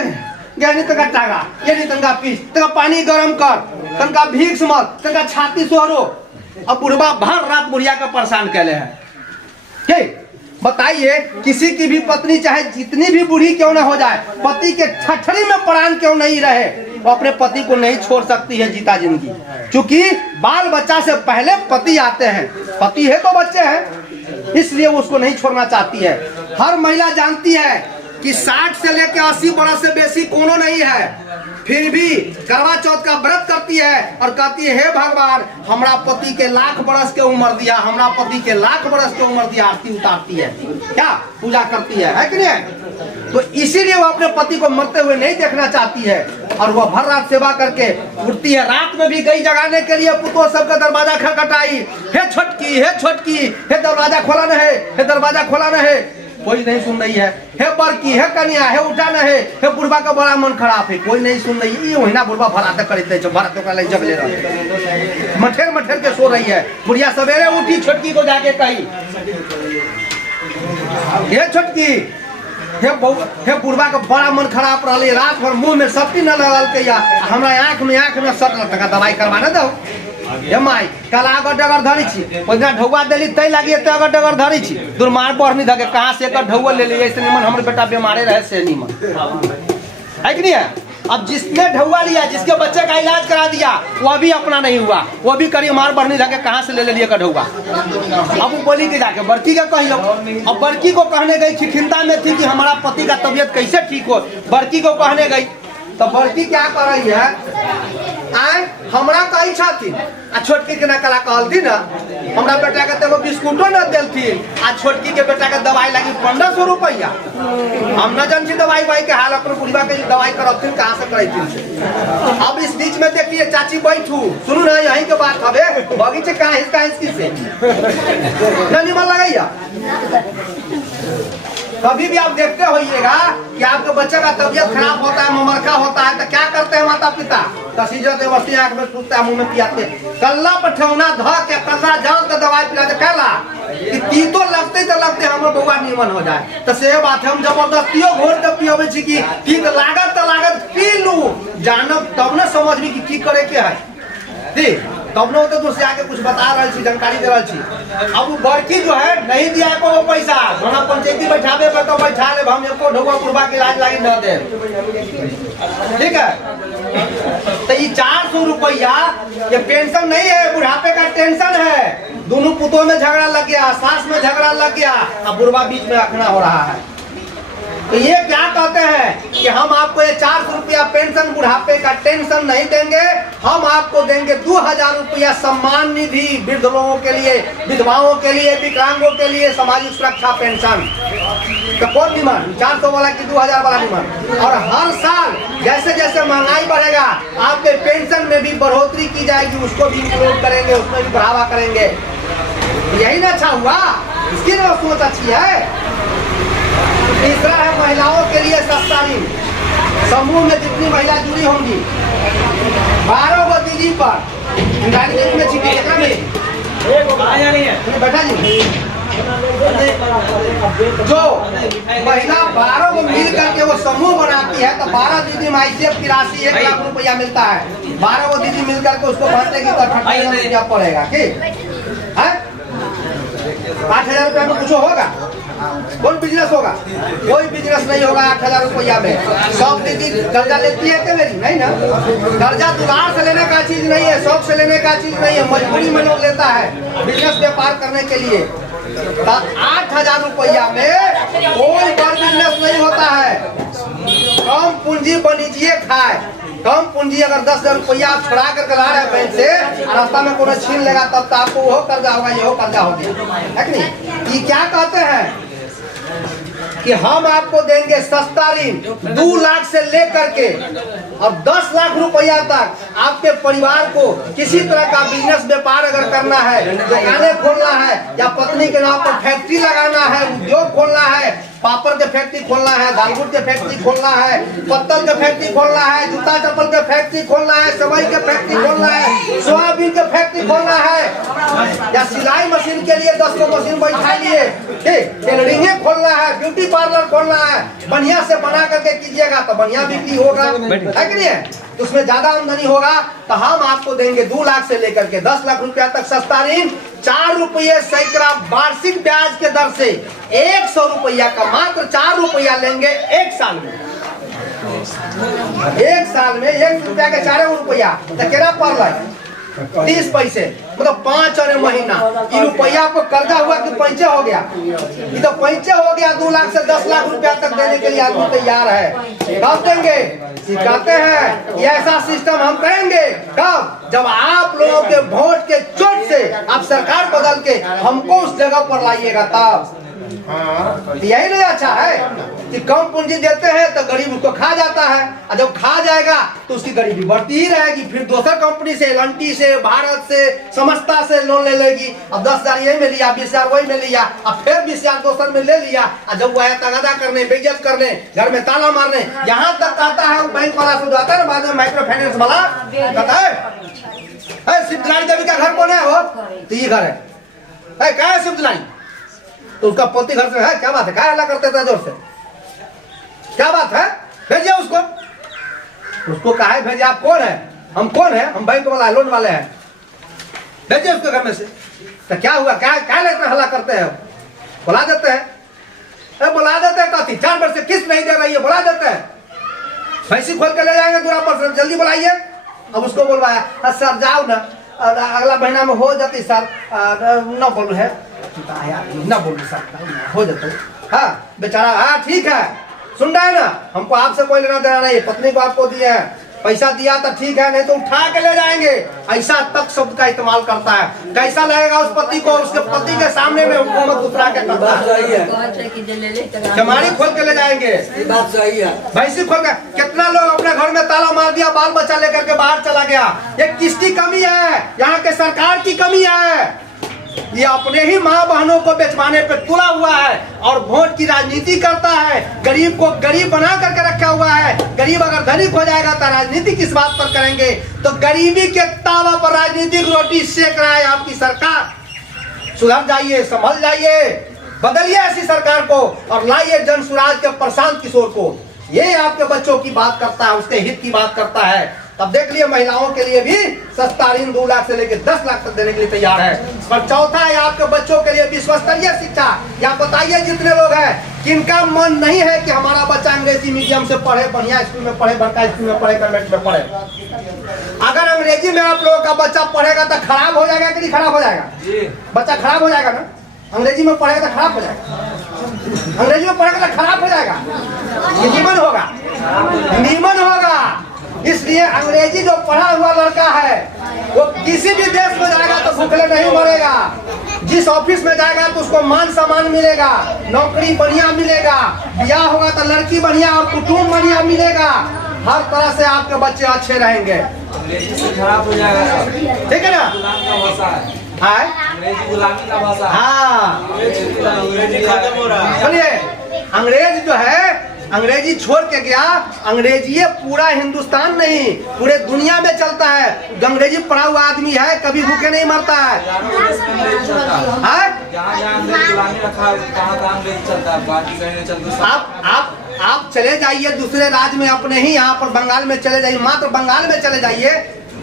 जगह तनका टागा ये नहीं तनका पीस, तनका पानी गरम कर, तनका भीख मत, तनका छाती सोहरो। अब बुढ़वा भर रात बुढ़िया का परेशान कैले है। बताइए किसी की भी पत्नी चाहे जितनी भी बूढ़ी क्यों न हो जाए, पति के ठठरी में प्राण क्यों नहीं रहे, वो अपने पति को नहीं छोड़ सकती है जीता जिंदगी। क्योंकि बाल बच्चा से पहले पति आते हैं, पति है तो बच्चे हैं, इसलिए वो उसको नहीं छोड़ना चाहती है। हर महिला जानती है कि 60 से लेकर 80 बरस से बेसी कोनो नहीं है, फिर भी करवा चौथ का व्रत करती है और कहती है हे भगवान हमारा पति के लाख बरस के उम्र दिया, हमारा पति के लाख बरस के उम्र दिया। आरती उतारती है, क्या पूजा करती है कि नहीं? तो इसीलिए वो अपने पति को मरते हुए नहीं देखना चाहती है और वो भर रात सेवा करके उठती है। रात में भी गई जगाने के लिए पुतों सबका दरवाजा खटखटाई, हे छोटकी, हे दरवाजा खोला न है, हे दरवाजा खोला न है, कोई नहीं सुन रही है। हे बड़की, हे कन्या, हे उठा न है, हे बुढ़वा का बड़ा मन खराब है, कोई नहीं सुन रही है। ये वही ना बुढ़वा भराते करते भराते का जग ले रहा मठेर के सो रही है। बुढ़िया सवेरे उठी, छोटकी को जाके कही हे छोटकी, हे बुढ़वा का बड़ा मन खराब रही, रात भर मुंह में सब्जी न लगल के या हमरा आँख में सट लटका दवाई करवा न दो। ये माई कल आगर डगर धरी छी ओजना ढौआ देली तई लागी एते अगर डगर धरी छी दुरमार पढ़नी धके कहां से एकर ढौआ ले लिए ऐसे निमन हमर बेटा बीमारे रहे से निमन है कि नहीं है। अब जिसने ढौआ लिया जिसके बच्चे का इलाज करा दिया वो भी अपना नहीं हुआ, वो भी करी मार बढ़नी धके कहां से ले लिए का ढौआ। अब वो बोली कि जाके बड़की का कहियो, अब बड़की को कहने गई खिखिंता में थी कि हमारा पति का तबीयत कैसे ठीक हो, बड़की को कहने गई तो बड़की क्या कर रही है आए हमरा कही छथिन आ छोटकी के ना कला कहलथी ना हमरा बेटा के तो बिस्कुटो न देलथीन आ छोटकी के बेटा के दवाई लगी 1500 रुपया। हम न जानती दवाई भाई के हाल अपन बुढ़वा के दवाई करबथिन कहां से करैथिन। अब इस बीच में देखिए चाची बैठू सुनू ना यहीं के बात हवे बगीचे कहां इसका इसकी से ना निमन लगैया। कभी भी आप देखते होइएगा कि आपके बच्चे का तबीयत खराब होता है ममरखा होता है तो क्या करते हैं माता पिता कसीजत वस्ती आंख में सूखता है मुंह में पियाते कल्ला पर ठेवना ध के कल्ला जान के दवाई पिलाते कहला कि तीतो लगते तो लगते हमर बउआ निमन हो जाए तो से बात हम जबरदस्तियों घोर के पियोबे छी कि तीत लागत तो लागत पी लू जानब तब न समझबी कि की करे के है ठीक तब न तो दूसरे आके कुछ बता रही थी जानकारी दे रही थी। अब वो बड़की जो है नहीं दिया को वो पैसा घना पंचायती बैठाबे पर तो बैठा ले हम एको ढोगा बुढ़वा के इलाज लागी न दे ठीक है। तो ये 400 रुपया ये पेंशन नहीं है बुढ़ापे का टेंशन है। दोनों पुतों में झगड़ा लग गया सास में झगड़ा लग गया अब बुढ़वा बीच में रखना हो रहा है। तो ये क्या कहते हैं कि हम आपको ये 400 रुपया पेंशन बुढ़ापे का टेंशन नहीं देंगे, हम आपको देंगे 2000 रुपया सम्मान निधि वृद्ध लोगों के लिए विधवाओं के लिए विकलांगों के लिए सामाजिक सुरक्षा पेंशन। तो कौन डिमांड 400 वाला की 2000 वाला डिमांड। और हर साल जैसे जैसे महंगाई बढ़ेगा आपके पेंशन में भी बढ़ोतरी की जाएगी उसको भी इंक्लूड करेंगे उसमें भी बढ़ावा करेंगे। यही ना अच्छा हुआ इसकी ना सोच अच्छी है। तीसरा है महिलाओं के लिए सस्ता ऋण समूह में जितनी महिला जुड़ी होंगी 12 गो दीदी पर बेटा जी जो महिला 12 को मिल करके वो समूह बनाती है तो 12 दीदी माइसेफ की राशि 1 लाख रुपया मिलता है। 12 को दीदी मिल करके उसको बांटेगी तो 58,000 रुपया पड़ेगा ठीक है। 8,000 रुपया में कुछ होगा कोई बिजनेस होगा कोई बिजनेस नहीं होगा 8,000 रुपया में। शौक दीदी कर्जा लेती है क्या मेरी नहीं ना कर्जा दुलार से लेने का चीज नहीं है शौक से लेने का चीज नहीं है मजबूरी में लोग लेता है बिजनेस व्यापार करने के लिए। 8,000 रुपया में कोई बड़ा बिजनेस नहीं होता है। कम पूंजी बनीजिए खाए कम पूंजी अगर 10,000 रुपया आप छुड़ा करके ला रहे हैं बैंक से और रास्ता में कोई छीन लेगा तब तो आपको वो कर्जा होगा ये कर्जा हो गया है कि नहीं। ये क्या कहते हैं कि हम आपको देंगे सस्ता ऋण 2 लाख से लेकर के और 10 लाख रुपया तक आपके परिवार को किसी तरह का बिजनेस व्यापार अगर करना है दुकानें खोलना है या पत्नी के नाम पर फैक्ट्री लगाना है उद्योग खोलना है पापड़ के फैक्ट्री खोलना है दालगुट के फैक्ट्री खोलना है पत्तल के फैक्ट्री खोलना है जूता चप्पल के फैक्ट्री खोलना है सेवई के फैक्ट्री खोलना है सोयाबीन के फैक्ट्री खोलना है या सिलाई मशीन के लिए 10 को मशीन बैठा लिए ठीक टेलरिंग खोलना है ब्यूटी पार्लर खोलना है बढ़िया से बना करके कीजिएगा तो बढ़िया बिक्री होगा है कि नहीं तो उसमें ज्यादा आमदनी होगा। तो हम आपको देंगे 2 लाख से लेकर के 10 लाख रुपया तक सस्ता ऋण 4 रुपये सैकड़ा वार्षिक ब्याज के दर से 100 रुपया का मात्र 4 रुपया लेंगे 1 साल में। 1 साल में 1 रुपया के 4 रुपया तो केना पड़ रहा है 30 पैसे मतलब 5 और महीना। ये रुपया आपको कर्जा हुआ कि पैसे हो गया ये तो पैसे हो गया 2 लाख से 10 लाख रुपया तक देने के लिए आदमी तैयार है। कब देंगे सिखाते हैं ये ऐसा सिस्टम हम करेंगे कब जब आप लोगों के वोट के चोट से आप सरकार बदल के हमको उस जगह पर लाइएगा तब। यही नहीं अच्छा है कि कम पूंजी देते हैं तो गरीब उसको खा जाता है और जब खा जाएगा तो उसकी गरीबी बढ़ती ही रहेगी फिर दूसर कंपनी से एल&टी से भारत से समस्ता से लोन ले लेगी। अब 10,000 यही में लिया 20,000 वही में लिया अब फिर 20,000 दूसर में ले लिया और जब वो आया तगादा करने बेइज्जत करने घर में ताला मारने यहाँ तक कहता है बैंक वाला सुझाता है बाद में माइक्रो फाइनेंस वाला कहता है शिवदलानी देवी का घर कौन है वो तो ये घर है क्या है शिवदलानी तो उसका पोती घर से है क्या बात है क्या हल्ला करते थे जोर से क्या बात है भेजिए उसको कहा है भेजिए आप कौन है हम कौन है हम बैंक वाला लोन वाले हैं भेजिए उसको घर में से। तो क्या हुआ, क्या क्या लेकर हल्ला करते हैं? बुला देते हैं, बुला देते हैं। कथी 4 वर्ष से किस्त नहीं दे रही है, बुला देते हैं। भैंसी खोल के ले जाएंगे दूरा पर, जल्दी बुलाइए। अब उसको बोलवाया, सर जाओ ना, अगला महीना में हो जाती सर, न बोलू है न बोलू सर, हो जाते। हाँ बेचारा, हाँ ठीक है, सुन रहे हैं ना, हमको आपसे कोई लेना देना नहीं, पत्नी को आपको दिया है, पैसा दिया तो ठीक है, नहीं तो उठा के ले जाएंगे। ऐसा तक शब्द का इस्तेमाल करता है। कैसा लगेगा उस पति को, उसके पति के सामने में हुकूमत उतरा के करता है। चमारी खोल के ले जाएंगे, बात सही है। भैंसी खोल के। कितना लोग अपने घर में ताला मार दिया, बाल बच्चा लेकर के बाहर चला गया। ये किसकी कमी है? यहाँ के सरकार की कमी है। ये अपने ही माँ बहनों को बेचवाने पे तुला हुआ है और वोट की राजनीति करता है। गरीब को गरीब बना करके रखा हुआ है। गरीब अगर धनिक हो जाएगा तो राजनीति किस बात पर करेंगे? तो गरीबी के तावा पर राजनीतिक रोटी सेक रहा है आपकी सरकार। सुधर जाइए, संभल जाइए, बदलिए ऐसी सरकार को और लाइए जन सुराज के प्रशांत किशोर को। ये आपके बच्चों की बात करता है, उसके हित की बात करता है। तब देख लिए महिलाओं के लिए भी सस्ता ऋण 2 लाख से लेकर 10 लाख तक देने के लिए तैयार है। पर चौथा है आपके बच्चों के लिए विश्व स्तरीय शिक्षा। या बताइए जितने लोग हैं किनका मन नहीं है कि हमारा बच्चा अंग्रेजी मीडियम से पढ़े, बढ़िया स्कूल में पढ़े, बड़का स्कूल में पढ़े, कन्वेंट में पढ़े। अगर अंग्रेजी में आप लोगों का बच्चा पढ़ेगा तो खराब हो जाएगा कि नहीं खराब हो जाएगा? बच्चा खराब हो जाएगा ना? अंग्रेजी में पढ़ेगा तो खराब हो जाएगा। अंग्रेजी में पढ़ेगा तो खराब हो जाएगा, नीमन होगा, नीमन होगा। इसलिए अंग्रेजी जो पढ़ा हुआ लड़का है वो किसी भी देश में जाएगा तो भूखले नहीं मरेगा। जिस ऑफिस में जाएगा तो उसको मान सम्मान मिलेगा, नौकरी बढ़िया मिलेगा, ब्याह होगा तो लड़की बढ़िया और कुटुंब बढ़िया मिलेगा। हर तरह से आपके बच्चे अच्छे रहेंगे। खराब हो जाएगा, ठीक है ना? गुलामी का भाषा। हाँ खत्म हो रहा है। सुनिए, अंग्रेज जो है अंग्रेजी छोड़ के गया। अंग्रेजी पूरा हिंदुस्तान नहीं पूरे दुनिया में चलता है। जो अंग्रेजी पढ़ा हुआ आदमी है कभी भूखे नहीं मरता है। आप चले जाइए दूसरे राज्य में, अपने ही यहाँ पर बंगाल में चले जाइए, मात्र बंगाल में चले जाइए,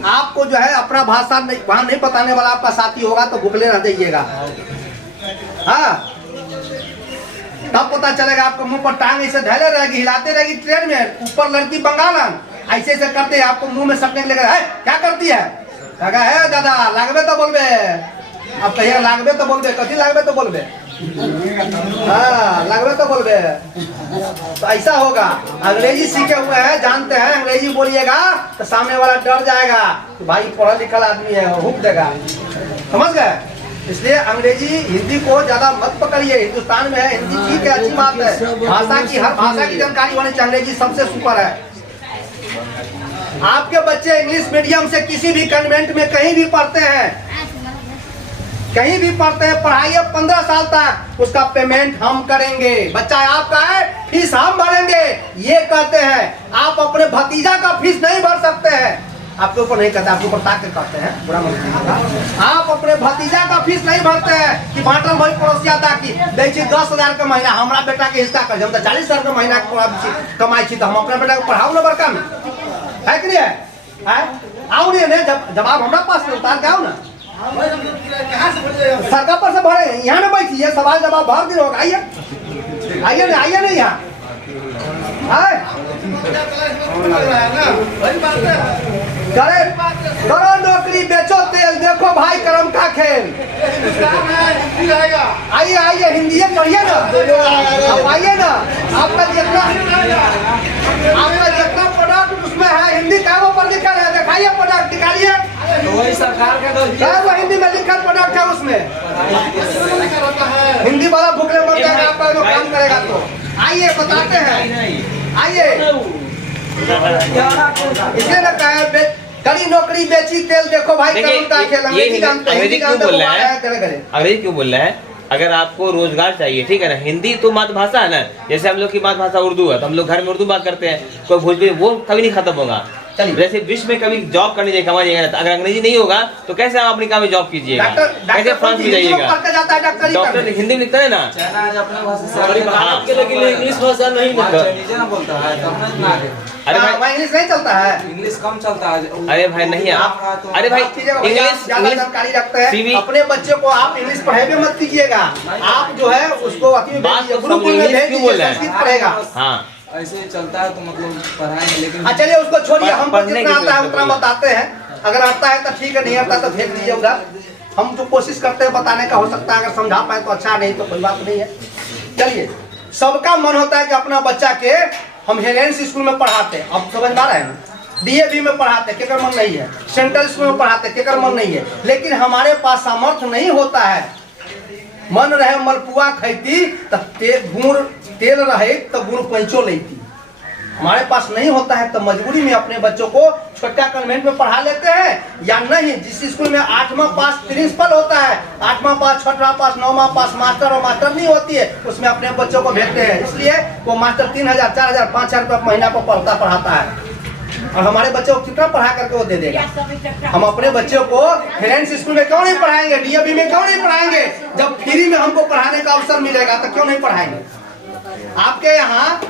आपको जो है अपना भाषा वहाँ नहीं बताने वाला आपका साथी होगा तो भूखले रह जाइएगा। हाँ तब पता चलेगा। आपको मुंह पर टांग ऐसे धैले रहेगी, हिलाते रहेगी ट्रेन में, ऊपर लड़की बंगालन ऐसे ऐसे करते हैं, आपको मुंह में सटने लगेगा। है क्या करती है? कहा है दादा लागबे तो बोलबे। अब कहिए लागबे तो बोलबे, कथी लागबे तो बोलबे? हाँ लागबे तो बोलबे। तो ऐसा होगा। अंग्रेजी सीखे हुए हैं, जानते हैं, अंग्रेजी बोलिएगा तो सामने वाला डर जाएगा कि भाई पढ़ा लिखा आदमी है, हुक देगा। समझ गए? इसलिए अंग्रेजी हिंदी को ज्यादा मत पकड़िए। हिंदुस्तान में है हिंदी ठीक है, अच्छी बात है। भाषा की हर भाषा की जानकारी होनी चाहिए। अंग्रेजी सबसे सुपर है। आपके बच्चे इंग्लिश मीडियम से किसी भी कन्वेंट में कहीं भी पढ़ते हैं, कहीं भी पढ़ते हैं, पढ़ाइए 15 साल तक, उसका पेमेंट हम करेंगे। बच्चा आपका है, फीस हम भरेंगे, ये कहते हैं। आप अपने भतीजा का फीस नहीं भर सकते हैं। आपके ऊपर नहीं कहते, आपके ऊपर ताक के कहते हैं, बुरा मत कीजिएगा। आप अपने भतीजा का फीस नहीं भरते हैं कि बांटल भाई पड़ोसिया ताकि देखिए 10,000 का महीना हमारा बेटा के हिस्सा कर, हम तो 40,000 का महीना कमाई थी, तो हम अपने बेटा को पढ़ाओ ना बड़का में, है कि नहीं है? आओ नहीं जब आप हमारा पास उतार के आओ ना, सरकार पर से भरे यहाँ ना बैठिए, सवाल जवाब भर दिन होगा। आइए आइए ना, आइए नहीं यहाँ करो नौकरी बेचो तेल, देखो भाई करम का खेल। आइए आइए हिंदी पढ़िए ना, आप आइए ना। आपका जितना प्रोडक्ट उसमें है हिंदी का वो पर लिखा है, दिखाइए प्रोडक्ट निकालिए। तो वही सरकार का वो हिंदी में लिखा प्रोडक्ट है, उसमें हिंदी वाला भूखले मर जाएगा आपका जो काम करेगा। तो आइए बताते हैं, आइए। इसलिए लगता है कड़ी नौकरी बेची तेल, देखो भाई करुण का खेल। अंग्रेजी क्यों बोल रहा है? अंग्रेजी क्यों बोल रहा है? अगर आपको रोजगार चाहिए, ठीक है ना, हिंदी तो मातृभाषा है ना। जैसे हम लोग की मातृभाषा उर्दू है तो हम लोग घर में उर्दू बात करते हैं, कोई भोजपुरी वो कभी नहीं खत्म होगा। चलिए। जैसे विश्व में कभी जॉब करने जाइए, कमा जाएगा ना, अगर अंग्रेजी नहीं होगा तो कैसे आप अमेरिका में जॉब कीजिएगा, कैसे फ्रांस में जाइएगा। डॉक्टर हिंदी में लिखता है ना, इंग्लिश भाषा नहीं बोलता है, अरे भाई इंग्लिश नहीं चलता है, इंग्लिश कम चलता है। अरे भाई नहीं आप, अरे भाई इंग्लिश ज्यादा जानकारी रखते हैं, CV अपने बच्चे को आप इंग्लिश पढ़ाई मत कीजिएगा, आप जो है उसको बात तो समझ इंग्लिश क्यों बोल रहे हैं? संस्कृत पढ़ेगा। हाँ ऐसे चलता है तो मतलब पढ़ाएंगे, लेकिन चलिए उसको छोड़िए, हम पढ़ने जितना की आता है कोशिश उतना बताते हैं, अगर आता है तो ठीक है, नहीं आता तो फेंक दीजिए उधर। हम जो कोशिश करते हैं बताने का, हो सकता है अगर समझा पाए तो अच्छा, नहीं तो कोई बात नहीं है। चलिए, सबका मन होता है कि अपना बच्चा के हम हेलेंस स्कूल में पढ़ाते हैं, अब समझ में आ रहा है ना, DAV में पढ़ाते हैं, केकर मन नहीं है, सेंट्रल स्कूल में पढ़ाते हैं, केकर मन नहीं है, लेकिन हमारे पास सामर्थ्य नहीं होता है। मन रहे मलपुआ खैती गुड़ तेल रहे तो गुड़ पैंचो लेती, हमारे पास नहीं होता है तो मजबूरी में अपने बच्चों को छोटा कन्वेंट में पढ़ा लेते हैं, या नहीं जिस स्कूल में 8वां पास प्रिंसिपल होता है, 8वां पास, 6वां पास, 9वां पास मास्टर और मास्टर नहीं होती है, उसमें अपने बच्चों को भेजते हैं। इसलिए वो मास्टर 3000, 4000, 5000 रुपये महीना को पढ़ाता है, और हमारे बच्चों को कितना पढ़ा करके वो दे देगा। हम अपने बच्चों को हेलेंस स्कूल में क्यों नहीं पढ़ाएंगे, DAV में क्यों नहीं पढ़ाएंगे, जब फ्री में हमको पढ़ाने का अवसर मिलेगा तो क्यों नहीं पढ़ाएंगे। आपके यहाँ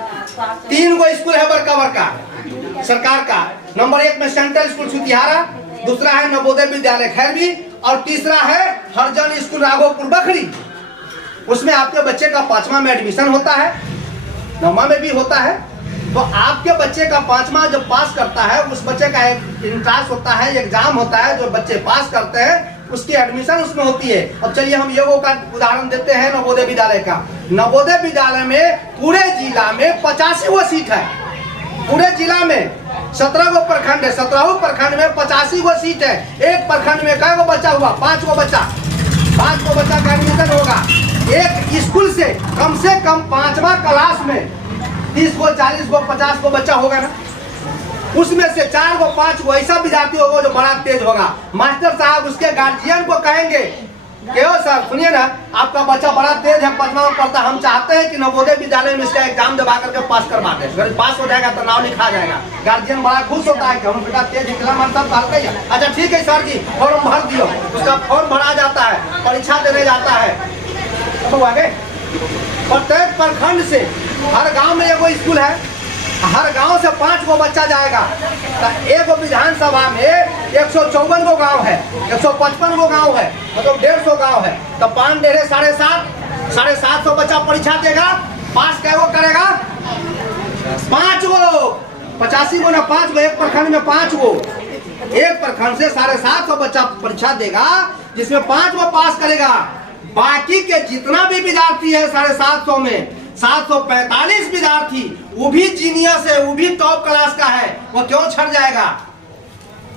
3 गो स्कूल है बड़का बड़का सरकार का, नंबर 1 में सेंट्रल स्कूल सुतिहारा, दूसरा है नवोदय विद्यालय खैरवी, और तीसरा है हरजन स्कूल राघोपुर बखरी। उसमें आपके बच्चे का 5वां में एडमिशन होता है, 9वां में भी होता है। तो आपके बच्चे का 5वां जब पास करता है, उस बच्चे का एक इंट्रांस होता है, एग्जाम होता है, जो बच्चे पास करते हैं उसकी एडमिशन उसमें होती है। अब चलिए हम योगों का उदाहरण देते हैं नवोदय विद्यालय का। नवोदय विद्यालय में पूरे जिला में 85 गो सीट है, पूरे जिला में 17 गो प्रखंड है, 17 प्रखंड में 85 गो सीट है। एक प्रखंड में कै गो बच्चा हुआ, 5 गो बच्चा, 5 गो बच्चा का एडमिशन होगा। एक स्कूल से कम 5वां क्लास में 30 गो, 40 गो, 50 गो बच्चा होगा ना, उसमें से 4 गो 5 गो ऐसा विद्यार्थी होगा जो बड़ा तेज होगा। मास्टर साहब उसके गार्जियन को कहेंगे क्यों सर, सुनिए ना, आपका बच्चा बड़ा तेज है, 5वां में पढ़ता, हम चाहते हैं कि नवोदय विद्यालय में इसका एग्जाम दबा करके पास करवा दें, अगर पास हो जाएगा तो नाम लिखा जाएगा। गार्जियन बड़ा खुश होता है कि हम बेटा तेज निकला, मन सब कहते हैं अच्छा ठीक है सर जी, फॉर्म भर दियो, उसका फॉर्म भरा जाता है, परीक्षा देने जाता है। तो आगे प्रत्येक प्रखंड से हर गांव में एगो स्कूल है, हर गांव से 5 गो बच्चा जाएगा, तो एक विधानसभा में 154 गो गांव है, 155 गो गांव है, मतलब 150 गांव है, तो 5 डेढ़े 750 बच्चा परीक्षा देगा, पास कै गो करेगा, 5 गो, 85 गो ना 5 गो, एक प्रखंड में 5 गो, एक प्रखंड से 750 बच्चा परीक्षा देगा, जिसमें 5 गो पास करेगा। बाकी के जितना भी विद्यार्थी है 750 में 745 विद्यार्थी, वो भी जीनियस है, वो भी टॉप क्लास का है, वो क्यों छट जाएगा,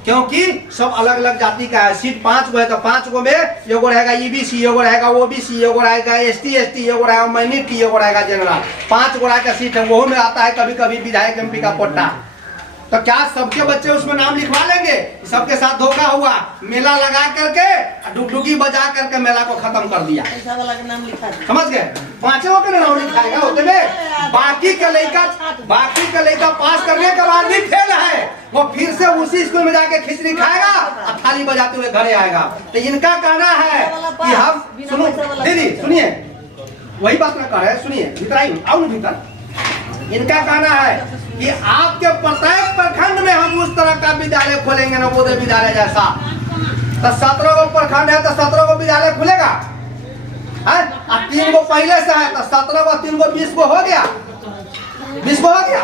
क्योंकि सब अलग अलग जाति का है। सीट 5 गो है तो 5 गो में एगो रहेगा EBC, एगो रहेगा OBC, एगो रहेगा ST ST, एगो रहेगा माइनॉरिटी, एगो रहेगा जनरल, 5 गो का सीट है। वो में आता है कभी कभी विधायक MP का कोटा, तो क्या सबके बच्चे उसमें नाम लिखवा लेंगे? सबके साथ धोखा हुआ, मेला लगा करके डुगडुगी बजा करके मेला को खत्म कर दिया, समझ गए, 5 गो का नाम लिखाएगा होते में, बाकी के लड़का पास करने के बाद भी फेल है, वो फिर से उसी स्कूल में जाके खिचड़ी खाएगा और थाली बजाते हुए घरे आएगा। तो इनका कहना है कि हम, सुनो दीदी सुनिए, वही बात मैं कह रहे हैं, सुनिए भीतर आई, आओ ना भीतर। इनका कहना है कि आपके प्रत्येक प्रखंड में हम उस तरह का विद्यालय खोलेंगे, नवोदय विद्यालय जैसा। तो 17 गो प्रखंड है तो 17 गो विद्यालय खुलेगा, है? 3 गो पहले से है तो 17 गो 3 गो 20 गो हो गया, 20 गो हो गया।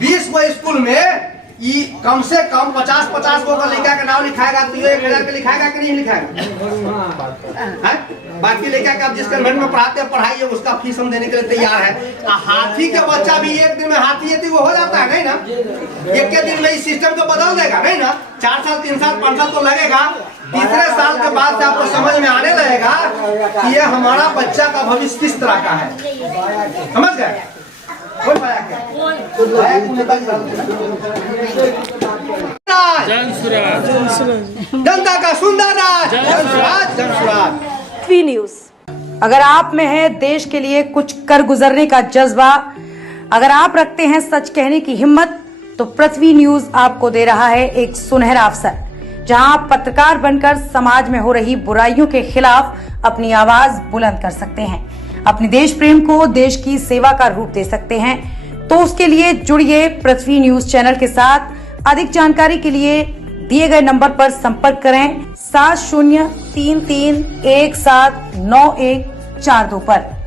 20 गो स्कूल में कम से कम 50 गो का लड़का का नाम लिखाएगा, तो ये 1000 का लिखाएगा कि नहीं लिखाएगा? बाकी लड़का का आप जिस कन्वेंट में पढ़ाते हैं पढ़ाइए, उसका फीस हम देने के लिए तैयार है। हाथी के बच्चा भी एक दिन में हाथी वो हो जाता है नहीं ना, एक के दिन में इस सिस्टम को बदल देगा नहीं ना, 4 साल 3 साल 5 साल तो लगेगा, तीसरे साल के बाद से आपको समझ में आने लगेगा कि ये हमारा बच्चा का भविष्य किस तरह का है, समझ गए? जनता का सुंदर राज, जन स्वराज। न्यूज। अगर आप में है देश के लिए कुछ कर गुजरने का जज्बा, अगर आप रखते हैं सच कहने की हिम्मत, तो पृथ्वी न्यूज आपको दे रहा है एक सुनहरा अवसर, जहां आप पत्रकार बनकर समाज में हो रही बुराइयों के खिलाफ अपनी आवाज बुलंद कर सकते हैं, अपने देश प्रेम को देश की सेवा का रूप दे सकते हैं। तो उसके लिए जुड़िए पृथ्वी न्यूज चैनल के साथ। अधिक जानकारी के लिए दिए गए नंबर पर संपर्क करें 7033179142 पर।